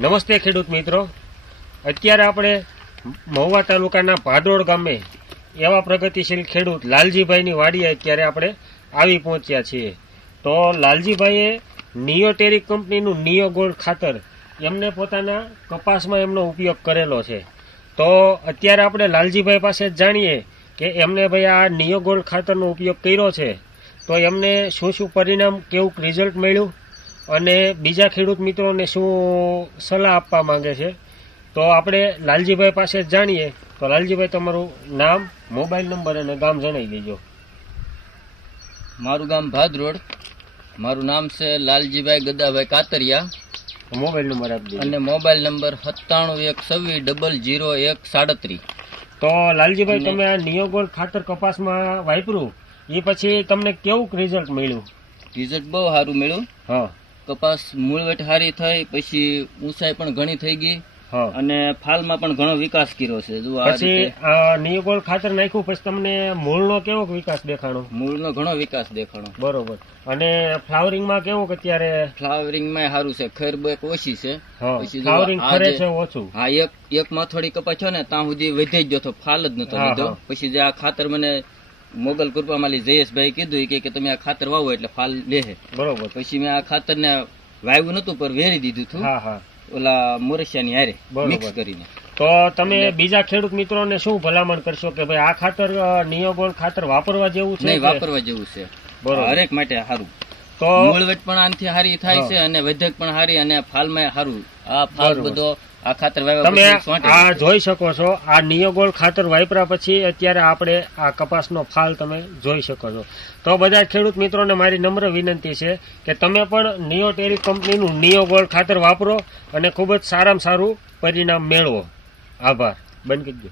નમસ્તે ખેડૂત મિત્રો, અત્યારે આપણે મહુવા તાલુકાના ભાડોળ ગામે એવા પ્રગતિશીલ ખેડૂત લાલજીભાઈની વાડીએ અત્યારે આપણે આવી પહોંચ્યા છીએ. તો લાલજીભાઈએ નિયોટેરિક કંપનીનું નિયો ગોલ્ડ ખાતર એમને પોતાના કપાસમાં એમનો ઉપયોગ કરેલો છે. તો અત્યારે આપણે લાલજીભાઈ પાસે જ જાણીએ કે એમને ભાઈ આ નિયો ગોલ્ડ ખાતરનો ઉપયોગ કર્યો છે તો એમને શું શું પરિણામ, કેવું રિઝલ્ટ મળ્યું અને બીજા ખેડૂત મિત્રોને શું સલાહ આપવા માંગે છે. તો આપણે લાલજીભાઈ પાસે જ જાણીએ. તો લાલજીભાઈ, તમારું નામ, મોબાઈલ નંબર અને ગામ જણાવી દેજો. મારું ગામ ભાદરોડ, મારું નામ છે લાલજીભાઈ ગદાભાઈ કાતરિયા. મોબાઈલ નંબર આપી દેજો. અને મોબાઈલ નંબર 9716000137. તો લાલજીભાઈ, તમે આ નિયો ગોલ્ડ ખાતર કપાસમાં વાપર્યું એ પછી તમને કેવું રિઝલ્ટ મળ્યું? રિઝલ્ટ બહુ સારું મળ્યું. હા કપાસ મૂળવટ સારી થઈ, પછી ઊંચાઈ પણ ઘણી થઈ ગઈ હા. અને ફાલમાં પણ ઘણો વિકાસ કર્યો છે. જો આ પછી રીતે નિયો ગોલ્ડ ખાતર નાખ્યું પછી તમને મૂળનો કેવો વિકાસ દેખાણો? મૂળનો ઘણો વિકાસ દેખાણો. બરોબર. અને ફ્લાવરિંગમાં કેવું કે અત્યારે? ફ્લાવરિંગમાં સારું છે, ખેર બેક ઓછી છે. હા, પછી જો ફ્લાવરિંગ આ ખરે જે- છે ઓછું. હા, એક માથોડી કપાસ છે ને ત્યાં સુધી વધી જ ગયો હતો, ફાલ જ નતો હા, લીધો. હા. પછી જે આ ખાતર મને મોગલ કૃપામાલી જયેશભાઈ કીધું કે તમે આ ખાતર વાવો એટલે ફાલ લેહે. બરોબર. પછી મેં આ ખાતરને વાવ્યું નતું પણ વેરી દીધું હતું હા હા. ઓલા મોરસિયાની હારે બરોબર. મિક્સ કરીને. તો તમે બીજા ખેડૂત મિત્રોને શું ભલામણ કરશો કે ભાઈ આ ખાતર નિયો ગોલ્ડ ખાતર વાપરવા જેવું છે નહીં, કે? વાપરવા જેવું છે. બરોબર. હરેક માટે સારું. તો મૂળવટ પણ આનાથી સારી થાય છે અને વધક પણ સારી અને ફાલમાં સારું. આ ફાલ બરોબર. બધો આ ખાતર વાવ્યા તમે પછી સોંટે આ જોઈ શકો છો, આ નિયો ગોલ્ડ ખાતર વાપર્યા પછી અત્યારે આપણે આ કપાસનો ફાલ તમે જોઈ શકો છો. તો બધા ખેડૂત મિત્રોને મારી નમ્ર વિનંતી છે કે તમે પણ નિયોટેરિક કંપનીનું નિયો ગોલ્ડ ખાતર વાપરો અને ખૂબ જ સારામાં સારું પરિણામ મેળવો. આભાર. બંધ કરી દો.